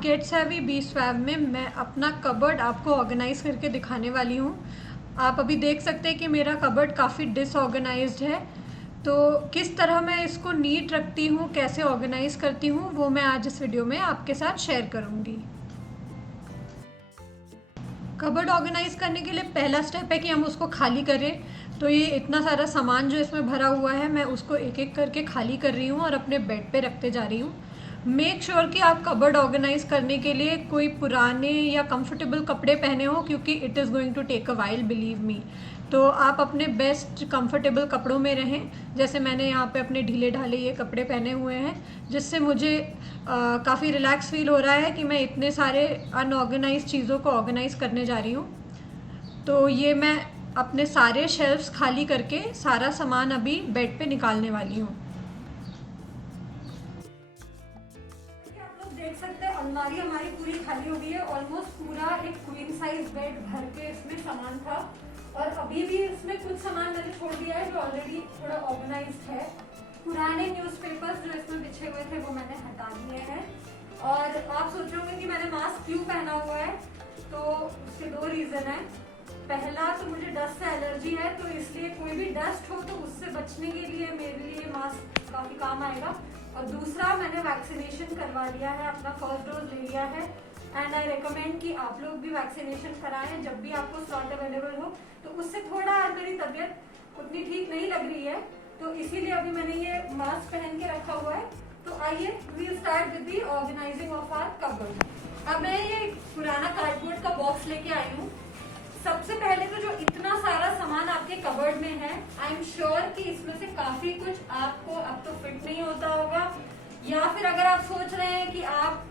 Gate सेवी B swab में मैं अपना कबर्ड आपको ऑर्गेनाइज़ करके दिखाने वाली हूँ। आप अभी देख सकते हैं कि मेरा कबर्ड काफ़ी डिसऑर्गेनाइज्ड है। तो किस तरह मैं इसको नीट रखती हूँ, कैसे ऑर्गेनाइज़ करती हूँ, वो मैं आज इस वीडियो में आपके साथ शेयर करूँगी। कबर्ड ऑर्गेनाइज़ करने के लिए पहला स्टेप है कि हम उसको खाली करें। तो ये इतना सारा सामान जो इसमें भरा हुआ है, मैं उसको एक एक करके खाली कर रही हूँ और अपने बेड पे रखते जा रही हूँ। मेक श्योर कि आप कबर्ड ऑर्गेनाइज़ करने के लिए कोई पुराने या कंफर्टेबल कपड़े पहने हो, क्योंकि it is going to take a while, believe me. तो आप अपने बेस्ट कंफर्टेबल कपड़ों में रहें। जैसे मैंने यहाँ पे अपने ढीले ढाले ये कपड़े पहने हुए हैं, जिससे मुझे काफ़ी रिलैक्स फील हो रहा है कि मैं इतने सारे अनऑर्गेनाइज चीज़ों को ऑर्गेनाइज़ करने जा रही हूँ। तो ये मैं अपने सारे शेल्फ्स खाली करके सारा सामान अभी बेड पे निकालने वाली हूँ। आप लोग देख सकते हैं अलमारी हमारी पूरी खाली हो गई है। ऑलमोस्ट पूरा एक क्वीन साइज बेड भर के इसमें सामान था, और अभी भी इसमें कुछ सामान मैंने छोड़ दिया है जो ऑलरेडी थोड़ा ऑर्गेनाइज्ड है। पुराने न्यूज़पेपर्स जो इसमें बिछे हुए थे वो मैंने हटा दिए हैं। और आप सोच रहे होंगे कि मैंने मास्क क्यों पहना हुआ है, तो उसके दो रीज़न है। पहला तो मुझे डस्ट से एलर्जी है, तो इसलिए कोई भी डस्ट हो तो उससे बचने के लिए मेरे लिए मास्क काफ़ी काम आएगा। और दूसरा, मैंने वैक्सीनेशन करवा लिया है, अपना फर्स्ट डोज ले लिया है। एंड आई रिकमेंड कि आप लोग भी वैक्सीनेशन कराएं जब भी आपको स्लॉट अवेलेबल हो। तो उससे थोड़ा मेरी तबीयत उतनी ठीक नहीं लग रही है, तो इसीलिए अभी मैंने ये मास्क पहन के रखा हुआ है। तो आइए we start with the organizing of our cupboard. अब मैं ये पुराना कार्डबोर्ड का बॉक्स लेके आई हूँ। सबसे पहले तो जो इतना सारा सामान आपके कबर्ड में है, आई एम श्योर कि इसमें से काफी कुछ आपको अब तो फिट नहीं होता होगा, या फिर अगर आप सोच रहे हैं कि आप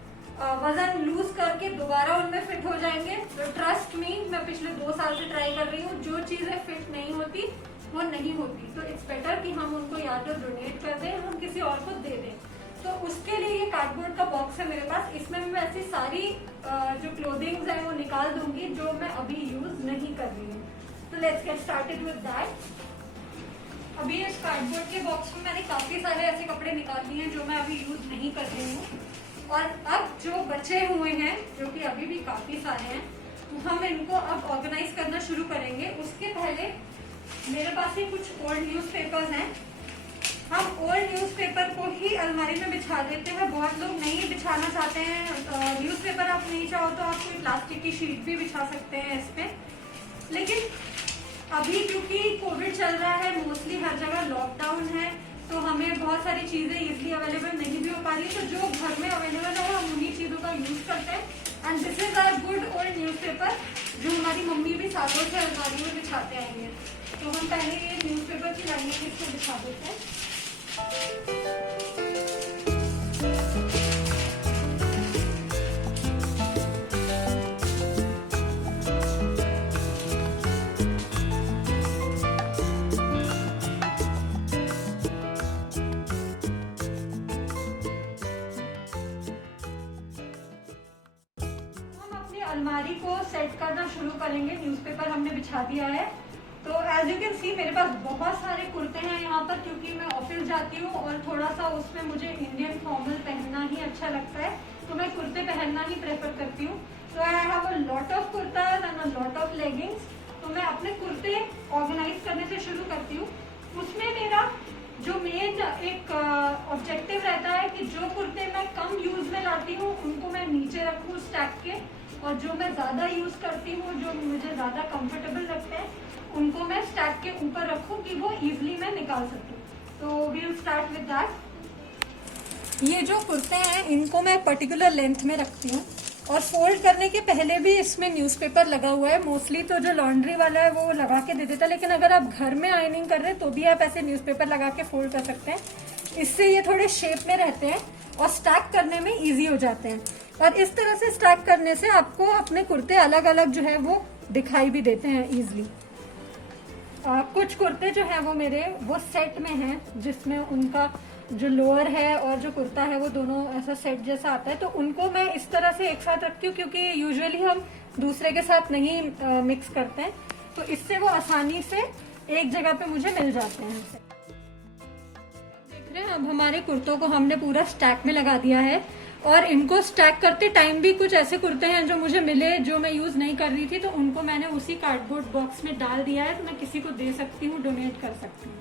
वजन लूज करके दोबारा उनमें फिट हो जाएंगे, तो ट्रस्ट मी, मैं पिछले 2 साल से ट्राई कर रही हूँ, जो चीजें फिट नहीं होती वो नहीं होती। तो इट्स बेटर कि हम उनको या तो डोनेट कर दें, हम किसी और को दे दें। तो उसके लिए ये कार्डबोर्ड का बॉक्स है मेरे पास। इसमें मैं ऐसी सारी जो क्लोथिंग्स है वो निकाल दूंगी जो मैं अभी यूज नहीं कर रही हूँ। तो let's get started with that. अभी इस कार्डबोर्ड के बॉक्स में मैंने काफी सारे ऐसे कपड़े निकाल लिए हैं जो मैं अभी यूज नहीं कर रही हूँ। और अब जो बचे हुए हैं, जो कि अभी भी काफी सारे हैं, तो हम इनको अब ऑर्गेनाइज करना शुरू करेंगे। उसके पहले मेरे पास ही कुछ ओल्ड न्यूज़पेपर्स हैं। हम ओल्ड न्यूज़पेपर को ही अलमारी में बिछा देते हैं। बहुत लोग नहीं बिछाना चाहते हैं न्यूज़पेपर, आप नहीं चाहो तो आप कोई प्लास्टिक की शीट भी बिछा सकते हैं इस पे। लेकिन अभी क्योंकि कोविड चल रहा है, मोस्टली हर जगह लॉकडाउन है, तो हमें बहुत सारी चीज़ें इजीली अवेलेबल नहीं भी हो पा रही, तो जो घर में अवेलेबल है हम उन्हीं चीज़ों का यूज़ करते हैं। And this is our good old newspaper, जो हमारी मम्मी भी सालों से अलमारी में बिछाते आएंगे। तो हम पहले ये न्यूज़पेपर की लाइनिंग इसको बिछा देते हैं। अलमारी को सेट करना शुरू करेंगे। न्यूज़पेपर हमने बिछा दिया है। तो एज यू कैन सी मेरे पास बहुत सारे कुर्ते हैं यहाँ पर, क्योंकि मैं ऑफिस जाती हूँ और थोड़ा सा उसमें मुझे इंडियन फॉर्मल पहनना ही अच्छा लगता है, तो मैं कुर्ते पहनना ही प्रेफर करती हूँ। तो I have a lot of kurtas and a lot of leggings. तो मैं अपने कुर्ते ऑर्गेनाइज करने से शुरू करती हूँ। उसमें मेरा जो मेन एक ऑब्जेक्टिव रहता है कि जो कुर्ते मैं कम यूज में लाती हूँ उनको मैं नीचे रखूँ स्टैक के, और जो मैं ज़्यादा यूज़ करती हूँ, जो मुझे ज़्यादा कंफर्टेबल लगते हैं, उनको मैं स्टैक के ऊपर रखूँ कि वो इजीली मैं निकाल सकूँ। तो we will start with that. ये जो कुर्ते हैं इनको मैं पर्टिकुलर लेंथ में रखती हूँ, और फोल्ड करने के पहले भी इसमें न्यूज़पेपर लगा हुआ है। मोस्टली तो जो लॉन्ड्री वाला है वो लगा के दे देता है, लेकिन अगर आप घर में आयरनिंग कर रहे हैं तो भी आप ऐसे न्यूज़पेपर लगा के फोल्ड कर सकते हैं। इससे ये थोड़े शेप में रहते हैं और स्टैक करने में ईजी हो जाते हैं। और इस तरह से स्टैक करने से आपको अपने कुर्ते अलग अलग जो है वो दिखाई भी देते हैं ईजिली। कुछ कुर्ते जो है वो मेरे वो सेट में हैं, जिसमें उनका जो लोअर है और जो कुर्ता है वो दोनों ऐसा सेट जैसा आता है, तो उनको मैं इस तरह से एक साथ रखती हूँ, क्योंकि यूजुअली हम दूसरे के साथ नहीं मिक्स करते हैं, तो इससे वो आसानी से एक जगह पे मुझे मिल जाते हैं। देख रहे हैं, अब हमारे कुर्तों को हमने पूरा स्टैक में लगा दिया है। और इनको स्टैक करते टाइम भी कुछ ऐसे कुर्ते हैं जो मुझे मिले जो मैं यूज नहीं कर रही थी, तो उनको मैंने उसी कार्डबोर्ड बॉक्स में डाल दिया है, तो मैं किसी को दे सकती हूँ, डोनेट कर सकती हूँ।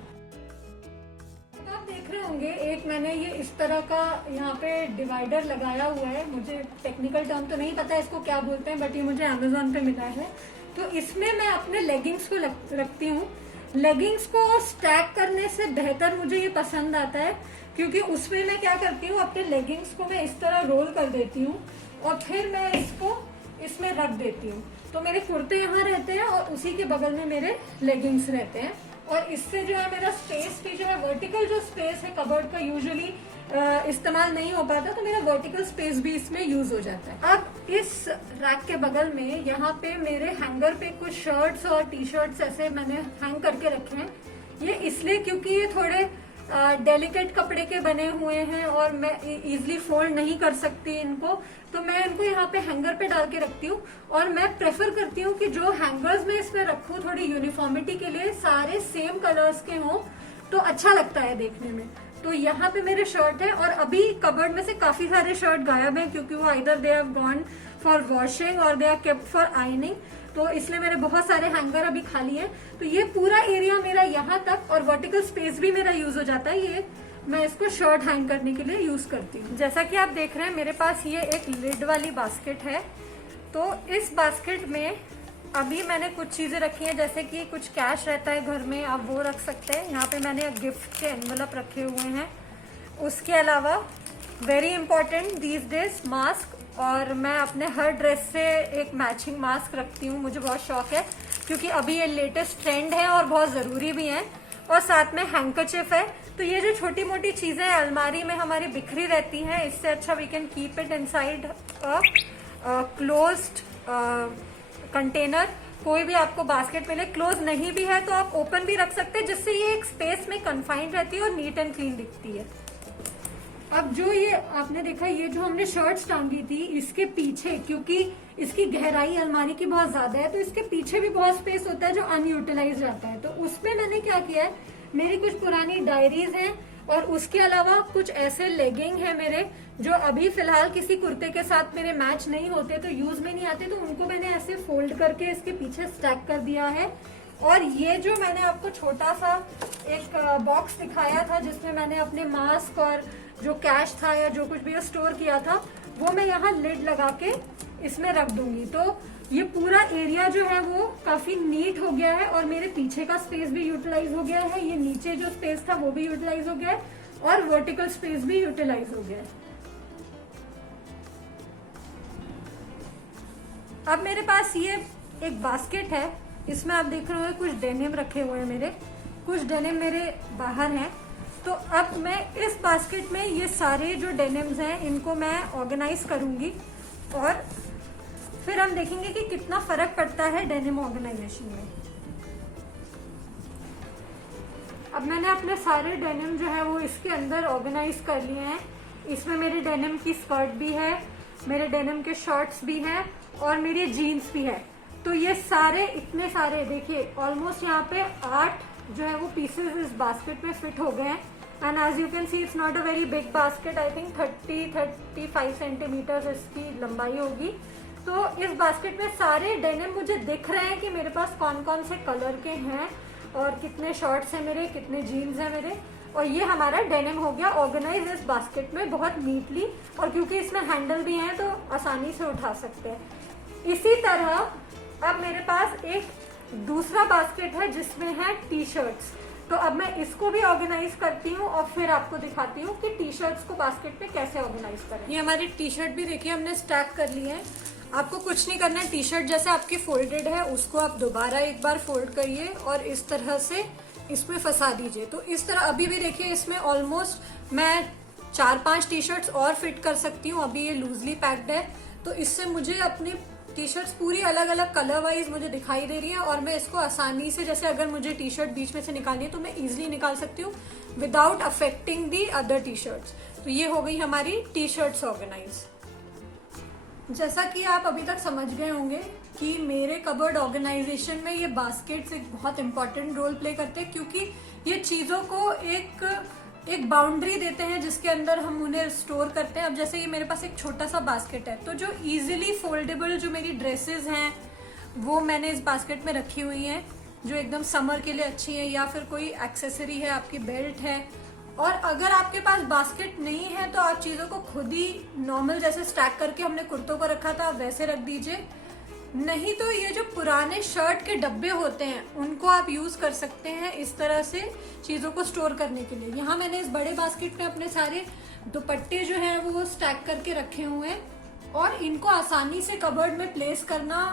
आप देख रहे होंगे एक मैंने ये इस तरह का यहाँ पे डिवाइडर लगाया हुआ है, मुझे टेक्निकल टर्म तो नहीं पता इसको क्या बोलते हैं, बट ये मुझे अमेजोन पे मिला है। तो इसमें मैं अपने लेगिंग्स को रखती हूँ। लेगिंग्स को स्टैक करने से बेहतर मुझे ये पसंद आता है, क्योंकि उसमें मैं क्या करती हूँ, अपने लेगिंग्स को मैं इस तरह रोल कर देती हूँ और फिर मैं इसको इसमें रख देती हूँ। तो मेरे कुर्ते यहाँ रहते हैं और उसी के बगल में मेरे लेगिंग्स रहते हैं, और इससे जो है मेरा स्पेस भी जो है, वर्टिकल जो स्पेस है कबर्ड का यूजुअली इस्तेमाल नहीं हो पाता, तो मेरा वर्टिकल स्पेस भी इसमें यूज हो जाता है। अब इस रैक के बगल में यहाँ पे मेरे हैंगर पे कुछ शर्ट्स और टी शर्ट्स ऐसे मैंने हैंग करके रखे हैं। ये इसलिए क्योंकि ये थोड़े डेलिकेट कपड़े के बने हुए हैं और मैं इजीली फोल्ड नहीं कर सकती इनको, तो मैं इनको यहाँ पे हैंगर पे डाल के रखती हूँ। और मैं प्रेफर करती हूँ कि जो हैंगर्स में इसमें रखूँ थोड़ी यूनिफॉर्मिटी के लिए, सारे सेम कलर्स के हों तो अच्छा लगता है देखने में। तो यहाँ पे मेरे शर्ट है, और अभी कबर्ड में से काफी सारे शर्ट गायब हैं, क्योंकि वो either they have gone for washing और they are kept for ironing, तो इसलिए मेरे बहुत सारे हैंगर अभी खाली हैं। तो ये पूरा एरिया मेरा यहाँ तक, और वर्टिकल स्पेस भी मेरा यूज हो जाता है। ये मैं इसको शर्ट हैंग करने के लिए यूज करती हूँ। जैसा कि आप देख रहे हैं मेरे पास ये एक लिड वाली बास्केट है। तो इस बास्केट में अभी मैंने कुछ चीजें रखी हैं, जैसे कि कुछ कैश रहता है घर में, आप वो रख सकते हैं। यहाँ पे मैंने गिफ्ट के एनवेलप रखे हुए हैं। उसके अलावा very important these days mask, और मैं अपने हर ड्रेस से एक मैचिंग मास्क रखती हूँ, मुझे बहुत शौक है, क्योंकि अभी ये लेटेस्ट ट्रेंड है और बहुत जरूरी भी है। और साथ में हैंकरचिफ है। तो ये जो छोटी मोटी चीजें अलमारी में हमारी बिखरी रहती हैं, इससे अच्छा we can keep it inside closed container. कोई भी आपको बास्केट मिले, क्लोज नहीं भी है तो आप ओपन भी रख सकते हैं, जिससे ये एक स्पेस में कन्फाइंड रहती है और नीट एंड क्लीन दिखती है। अब जो ये आपने देखा, ये जो हमने शर्ट्स टांगी थी, इसके पीछे क्योंकि इसकी गहराई अलमारी की बहुत ज्यादा है, तो इसके पीछे भी बहुत स्पेस होता है जो अनयूटिलाइज रहता है। तो उसमें मैंने क्या किया है, मेरी कुछ पुरानी डायरीज हैं, और उसके अलावा कुछ ऐसे लेगिंग है मेरे जो अभी फिलहाल किसी कुर्ते के साथ मेरे मैच नहीं होते, तो यूज में नहीं आते, तो उनको मैंने ऐसे फोल्ड करके इसके पीछे स्टैक कर दिया है। और ये जो मैंने आपको छोटा सा एक बॉक्स दिखाया था जिसमें मैंने अपने मास्क और जो कैश था या जो कुछ भी स्टोर किया था, वो मैं यहाँ लिड लगा के इसमें रख दूंगी। तो ये पूरा एरिया जो है वो काफी नीट हो गया है, और मेरे पीछे का स्पेस भी यूटिलाइज हो गया है, ये नीचे जो स्पेस था वो भी यूटिलाइज हो गया है, और वर्टिकल स्पेस भी यूटिलाइज हो गया है। अब मेरे पास ये एक बास्केट है, इसमें आप देख रहे हो कुछ डेनिम रखे हुए हैं मेरे, कुछ डेनिम मेरे बाहर हैं। तो अब मैं इस बास्केट में ये सारे जो डेनिम्स हैं इनको मैं ऑर्गेनाइज करूंगी, और फिर हम देखेंगे कि कितना फर्क पड़ता है डेनिम ऑर्गेनाइजेशन में। अब मैंने अपने सारे डेनिम जो है वो इसके अंदर ऑर्गेनाइज कर लिए हैं। इसमें मेरी डेनिम की स्कर्ट भी है, मेरे डेनिम के शर्ट्स भी हैं, और मेरी जीन्स भी है। तो ये सारे इतने सारे देखिए, ऑलमोस्ट यहाँ पे 8 जो है वो पीसेस इस बास्केट में फिट हो गए हैं। And as you can see it's not a very big basket, I think 30-35 centimetre इसकी लंबाई होगी। तो इस बास्केट में सारे डेनिम मुझे दिख रहे हैं कि मेरे पास कौन कौन से कलर के हैं, और कितने शर्ट्स हैं मेरे, कितने जीन्स हैं मेरे, और ये हमारा डेनिम हो गया ऑर्गेनाइज इस बास्केट में बहुत नीटली। और क्योंकि इसमें हैंडल भी हैं तो आसानी से उठा सकते हैं। इसी तरह अब मेरे पास एक दूसरा बास्केट है जिसमें है टी शर्ट्स। तो अब मैं इसको भी ऑर्गेनाइज करती हूँ और फिर आपको दिखाती हूँ कि टी शर्ट्स को बास्केट में कैसे ऑर्गेनाइज करें। ये हमारी टी शर्ट भी देखिए हमने स्टैक कर ली है। आपको कुछ नहीं करना है, टी शर्ट जैसे आपकी फोल्डेड है उसको आप दोबारा एक बार फोल्ड करिए और इस तरह से इसमें फंसा दीजिए। तो इस तरह अभी भी देखिए इसमें ऑलमोस्ट मैं 4-5 टी शर्ट्स और फिट कर सकती हूँ। अभी ये लूजली पैक्ड है, तो इससे मुझे अपनी टी शर्ट्स पूरी अलग अलग कलर वाइज मुझे दिखाई दे रही है, और मैं इसको आसानी से, जैसे अगर मुझे टी शर्ट बीच में से निकालनी है तो मैं इजीली निकाल सकती हूँ without affecting the other T shirts. तो ये हो गई हमारी टी शर्ट्स ऑर्गेनाइज। जैसा कि आप अभी तक समझ गए होंगे कि मेरे कबर्ड ऑर्गेनाइजेशन में ये बास्केट्स एक बहुत इंपॉर्टेंट रोल प्ले करते हैं, क्योंकि ये चीज़ों को एक एक बाउंड्री देते हैं जिसके अंदर हम उन्हें स्टोर करते हैं। अब जैसे ये मेरे पास एक छोटा सा बास्केट है, तो जो इजीली फोल्डेबल जो मेरी ड्रेसेस हैं वो मैंने इस बास्केट में रखी हुई हैं, जो एकदम समर के लिए अच्छी है, या फिर कोई एक्सेसरी है, आपकी बेल्ट है। और अगर आपके पास बास्केट नहीं है तो आप चीज़ों को खुद ही नॉर्मल जैसे स्टैक करके हमने कुर्तों को रखा था वैसे रख दीजिए। नहीं तो ये जो पुराने शर्ट के डब्बे होते हैं उनको आप यूज़ कर सकते हैं इस तरह से चीज़ों को स्टोर करने के लिए। यहाँ मैंने इस बड़े बास्केट में अपने सारे दुपट्टे जो हैं वो स्टैक करके रखे हुए हैं, और इनको आसानी से कबर्ड में प्लेस करना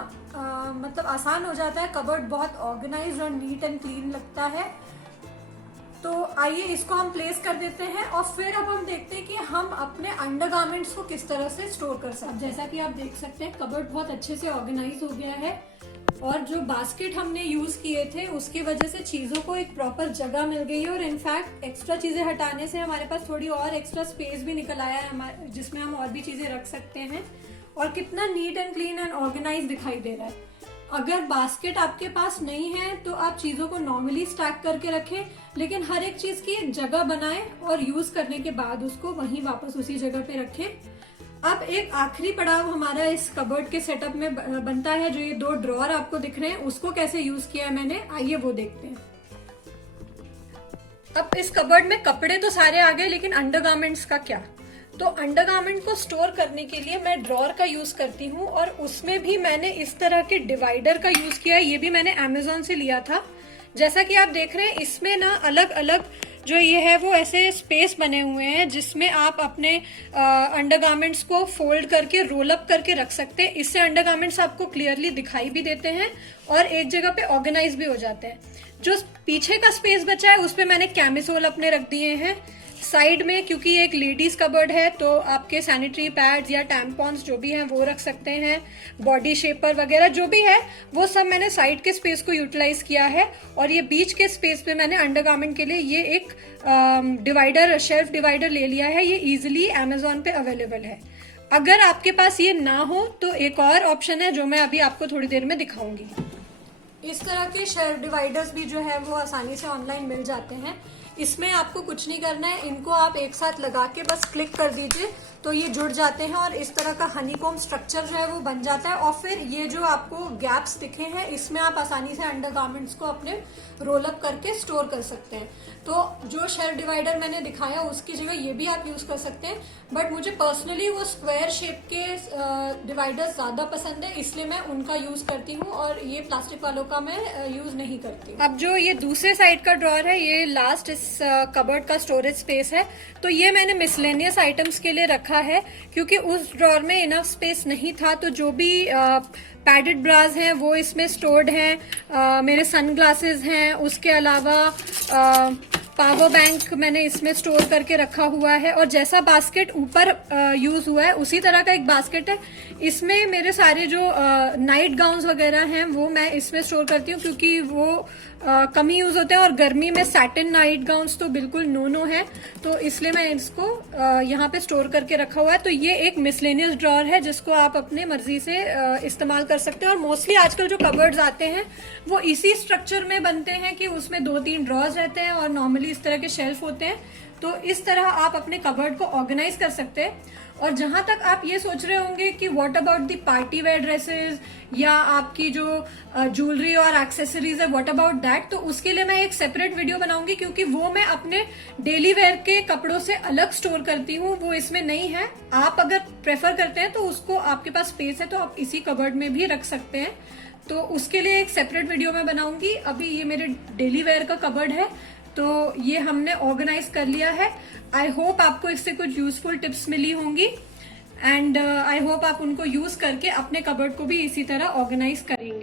मतलब आसान हो जाता है। कबर्ड बहुत ऑर्गेनाइज्ड और नीट एंड क्लीन लगता है। तो आइए इसको हम प्लेस कर देते हैं, और फिर अब हम देखते हैं कि हम अपने अंडरगारमेंट्स को किस तरह से स्टोर कर सकते हैं। जैसा कि आप देख सकते हैं कबर्ड बहुत अच्छे से ऑर्गेनाइज हो गया है, और जो बास्केट हमने यूज किए थे उसकी वजह से चीज़ों को एक प्रॉपर जगह मिल गई है, और इनफैक्ट एक्स्ट्रा चीज़ें हटाने से हमारे पास थोड़ी और एक्स्ट्रा स्पेस भी निकल आया है जिसमें हम और भी चीज़ें रख सकते हैं, और कितना neat and clean and organize दिखाई दे रहा है। अगर बास्केट आपके पास नहीं है तो आप चीज़ों को नॉर्मली स्टैक करके रखें, लेकिन हर एक चीज़ की एक जगह बनाएं और यूज़ करने के बाद उसको वहीं वापस उसी जगह पे रखें। अब एक आखिरी पड़ाव हमारा इस कबर्ड के सेटअप में बनता है। जो ये 2 ड्रॉअर आपको दिख रहे हैं उसको कैसे यूज़ किया है मैंने, आइए वो देखते हैं। अब इस कबर्ड में कपड़े तो सारे आ गए, लेकिन अंडरगारमेंट्स का क्या? तो अंडरगारमेंट को स्टोर करने के लिए मैं ड्रॉअर का यूज करती हूँ, और उसमें भी मैंने इस तरह के डिवाइडर का यूज किया है। ये भी मैंने अमेजोन से लिया था। जैसा कि आप देख रहे हैं इसमें ना अलग अलग जो ये है वो ऐसे स्पेस बने हुए हैं जिसमें आप अपने अंडरगारमेंट्स को फोल्ड करके रोल अप करके रख सकते हैं। इससे अंडरगारमेंट्स आपको क्लियरली दिखाई भी देते हैं और एक जगह पे ऑर्गेनाइज भी हो जाते हैं। जो पीछे का स्पेस बचा है उस पर मैंने कैमिसोल अपने रख दिए हैं। साइड में क्योंकि एक लेडीज कबर्ड है तो आपके सैनिटरी पैड्स या टैम्पॉन्स जो भी हैं वो रख सकते हैं, बॉडी शेपर वगैरह जो भी है वो सब मैंने साइड के स्पेस को यूटिलाइज किया है। और ये बीच के स्पेस पे मैंने अंडरगारमेंट के लिए ये एक डिवाइडर, शेल्फ डिवाइडर ले लिया है। ये इजीली अमेजोन पे अवेलेबल है। अगर आपके पास ये ना हो तो एक और ऑप्शन है जो मैं अभी आपको थोड़ी देर में दिखाऊंगी। इस तरह के शेल्फ डिवाइडर्स भी जो है वो आसानी से ऑनलाइन मिल जाते हैं। इसमें आपको कुछ नहीं करना है, इनको आप एक साथ लगा के बस क्लिक कर दीजिए तो ये जुड़ जाते हैं और इस तरह का हनीकॉम्ब स्ट्रक्चर जो है वो बन जाता है। और फिर ये जो आपको गैप्स दिखे हैं इसमें आप आसानी से अंडरगारमेंट्स को अपने रोल अप करके स्टोर कर सकते हैं। तो जो शेल्फ डिवाइडर मैंने दिखाया उसकी जगह ये भी आप यूज कर सकते हैं, बट मुझे पर्सनली वो स्क्वायर शेप के डिवाइडर्स ज्यादा पसंद है, इसलिए मैं उनका यूज करती हूँ और ये प्लास्टिक वालों का मैं यूज नहीं करती। अब जो ये दूसरे साइड का ड्रॉअर है ये लास्ट इस कबर्ड का स्टोरेज स्पेस है, तो ये मैंने मिसलेनियस आइटम्स के लिए रखा है क्योंकि उस ड्रॉअर में इनफ स्पेस नहीं था। तो जो भी पैडेड ब्रास हैं वो इसमें स्टोर्ड हैं, मेरे सनग्लासेस हैं, उसके अलावा पावर बैंक मैंने इसमें स्टोर करके रखा हुआ है। और जैसा बास्केट ऊपर यूज हुआ है उसी तरह का एक बास्केट है, इसमें मेरे सारे जो नाइट गाउन्स वगैरह हैं वो मैं इसमें स्टोर करती हूँ क्योंकि वो कम ही यूज होते हैं और गर्मी में सैटिन नाइट गाउन्स तो बिल्कुल नो है, तो इसलिए मैं इसको यहाँ पे स्टोर करके रखा हुआ है। तो ये एक मिसलेनियस ड्रॉअर है जिसको आप अपने मर्जी से इस्तेमाल कर सकते हैं। और मोस्टली आजकल जो कबर्ड्स आते हैं वो इसी स्ट्रक्चर में बनते हैं कि उसमें 2-3 ड्रॉर्स रहते हैं और नॉर्मली इस तरह के शेल्फ होते हैं। तो इस तरह आप अपने कबर्ड को ऑर्गेनाइज कर सकते हैं। और जहां तक आप ये सोच रहे होंगे कि what about the party wear dresses या आपकी जो ज्वेलरी और एक्सेसरीज है, व्हाट अबाउट दैट, तो उसके लिए मैं एक सेपरेट वीडियो बनाऊंगी क्योंकि वो मैं अपने डेली वेयर के कपड़ों से अलग स्टोर करती हूँ, वो इसमें नहीं है। आप अगर प्रेफर करते हैं तो उसको, आपके पास स्पेस है तो आप इसी कबर्ड में भी रख सकते हैं, तो उसके लिए एक सेपरेट वीडियो मैं बनाऊंगी। अभी ये मेरे डेली वेयर का कबर्ड है तो ये हमने ऑर्गेनाइज कर लिया है। आई होप आपको इससे कुछ यूजफुल टिप्स मिली होंगी एंड आई होप आप उनको यूज करके अपने कबर्ड को भी इसी तरह ऑर्गेनाइज करेंगे।